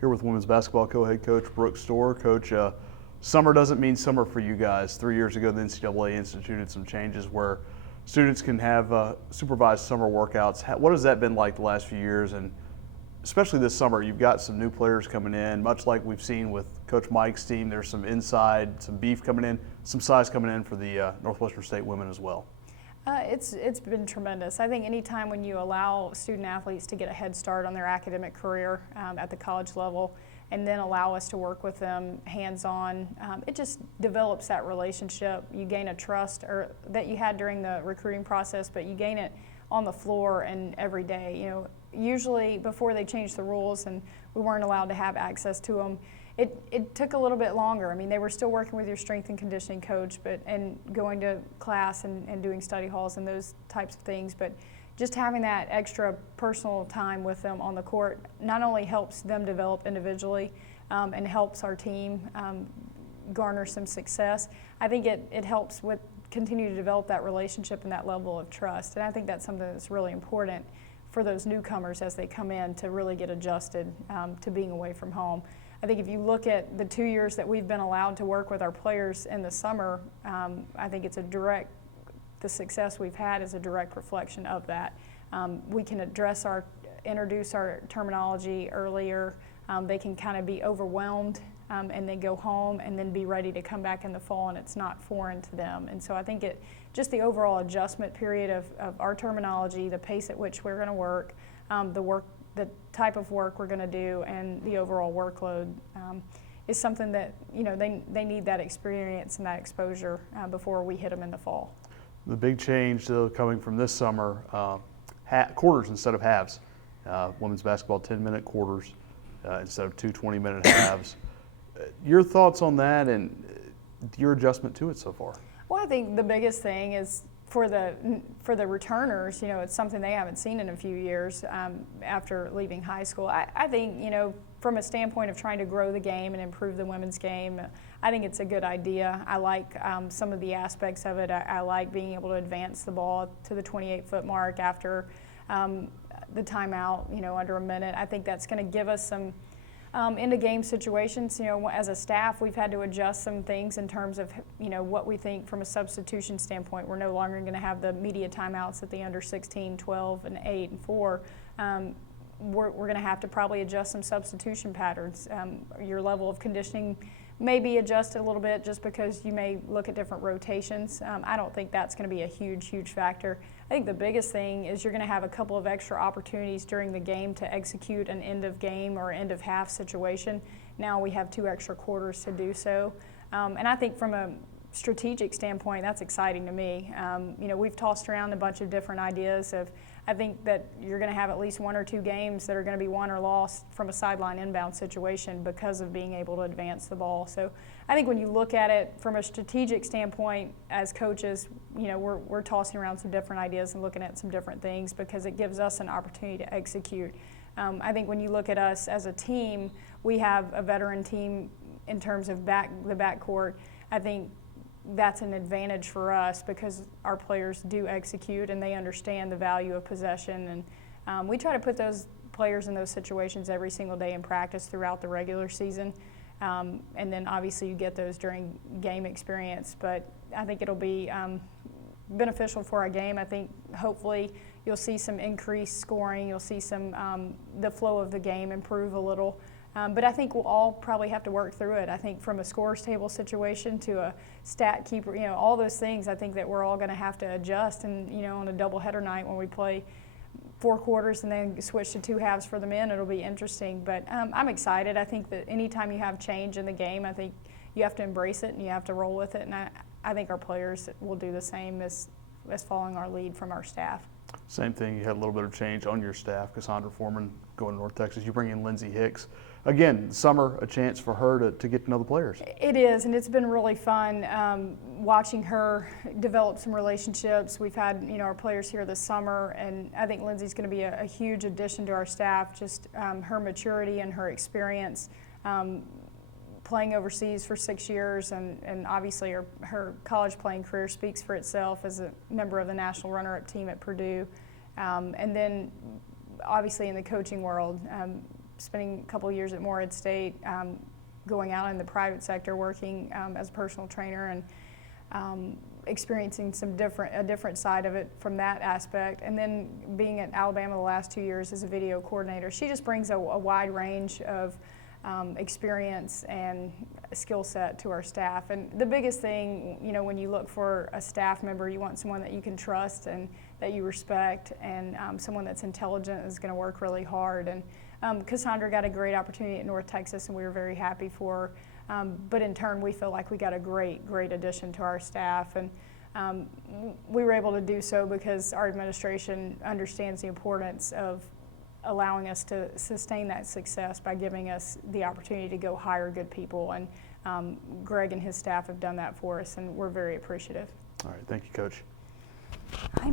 Here with women's basketball co-head coach Brooke Stoehr. Coach, summer doesn't mean summer for you guys. 3 years ago, the NCAA instituted some changes where students can have supervised summer workouts. What has that been like the last few years? And especially this summer, you've got some new players coming in, much like we've seen with Coach Mike's team. There's some some beef coming in, some size coming in for the Northwestern State women as well. It's been tremendous. I think anytime when you allow student athletes to get a head start on their academic career at the college level and then allow us to work with them hands-on, it just develops that relationship. You gain a trust that you had during the recruiting process, but you gain it on the floor and every day. You know, usually before they changed the rules and we weren't allowed to have access to them, it took a little bit longer. I mean, they were still working with your strength and conditioning coach, and going to class and doing study halls and those types of things. But just having that extra personal time with them on the court not only helps them develop individually and helps our team garner some success, I think it helps with continue to develop that relationship and that level of trust. And I think that's something that's really important for those newcomers as they come in to really get adjusted to being away from home. I think if you look at the 2 years that we've been allowed to work with our players in the summer, I think the success we've had is a direct reflection of that. We can introduce our terminology earlier. They can kind of be overwhelmed and then go home and then be ready to come back in the fall, and it's not foreign to them. And so I think just the overall adjustment period of our terminology, the pace at which we're going to work, the type of work we're going to do, and the overall workload is something that, you know, they need that experience and that exposure before we hit them in the fall. The big change though coming from this summer, quarters instead of halves. Women's basketball 10-minute quarters instead of 2 20-minute halves. Your thoughts on that and your adjustment to it so far? Well, I think the biggest thing is for the returners, you know, it's something they haven't seen in a few years after leaving high school. I think, you know, from a standpoint of trying to grow the game and improve the women's game, I think it's a good idea. I like some of the aspects of it. I like being able to advance the ball to the 28-foot mark after the timeout, you know, under a minute. I think that's going to give us some into game situations. You know, as a staff, we've had to adjust some things in terms of, you know, what we think from a substitution standpoint. We're no longer going to have the media timeouts at the under 16, 12, and 8, and 4. We're going to have to probably adjust some substitution patterns. Your level of conditioning may be adjusted a little bit just because you may look at different rotations. I don't think that's going to be a huge factor. I think the biggest thing is you're going to have a couple of extra opportunities during the game to execute an end of game or end of half situation. Now we have 2 extra quarters to do so. And I think from a strategic standpoint, that's exciting to me. You know, we've tossed around a bunch of different ideas I think that you're going to have at least 1 or 2 games that are going to be won or lost from a sideline inbound situation because of being able to advance the ball. So I think when you look at it from a strategic standpoint as coaches, you know, we're tossing around some different ideas and looking at some different things because it gives us an opportunity to execute. I think when you look at us as a team, we have a veteran team in terms of the backcourt. I think that's an advantage for us because our players do execute and they understand the value of possession. And we try to put those players in those situations every single day in practice throughout the regular season. And then obviously you get those during game experience. But I think it'll be beneficial for our game. I think hopefully you'll see some increased scoring. You'll see some the flow of the game improve a little. But I think we'll all probably have to work through it. I think from a scores table situation to a stat keeper, you know, all those things, I think that we're all going to have to adjust. And, you know, on a doubleheader night when we play 4 quarters and then switch to 2 halves for the men, it'll be interesting. But I'm excited. I think that anytime you have change in the game, I think you have to embrace it and you have to roll with it. And I think our players will do the same as following our lead from our staff. Same thing, you had a little bit of change on your staff. Cassandra Foreman going to North Texas. You bring in Lindsey Hicks. Again, summer, a chance for her to get to know the players. It is, and it's been really fun watching her develop some relationships. We've had, you know, our players here this summer, and I think Lindsey's going to be a huge addition to our staff. Just her maturity and her experience, playing overseas for 6 years, and obviously her college playing career speaks for itself as a member of the national runner-up team at Purdue. And then obviously in the coaching world, spending a couple years at Morehead State, going out in the private sector, working as a personal trainer, and experiencing a different side of it from that aspect, and then being at Alabama the last 2 years as a video coordinator. She just brings a wide range of experience and skill set to our staff. And the biggest thing, when you look for a staff member, you want someone that you can trust and that you respect, and someone that's intelligent, is going to work really hard. And Cassandra got a great opportunity at North Texas, and we were very happy for her. But in turn, we feel like we got a great addition to our staff. And we were able to do so because our administration understands the importance of allowing us to sustain that success by giving us the opportunity to go hire good people. And Greg and his staff have done that for us, and we're very appreciative. All right, thank you, Coach.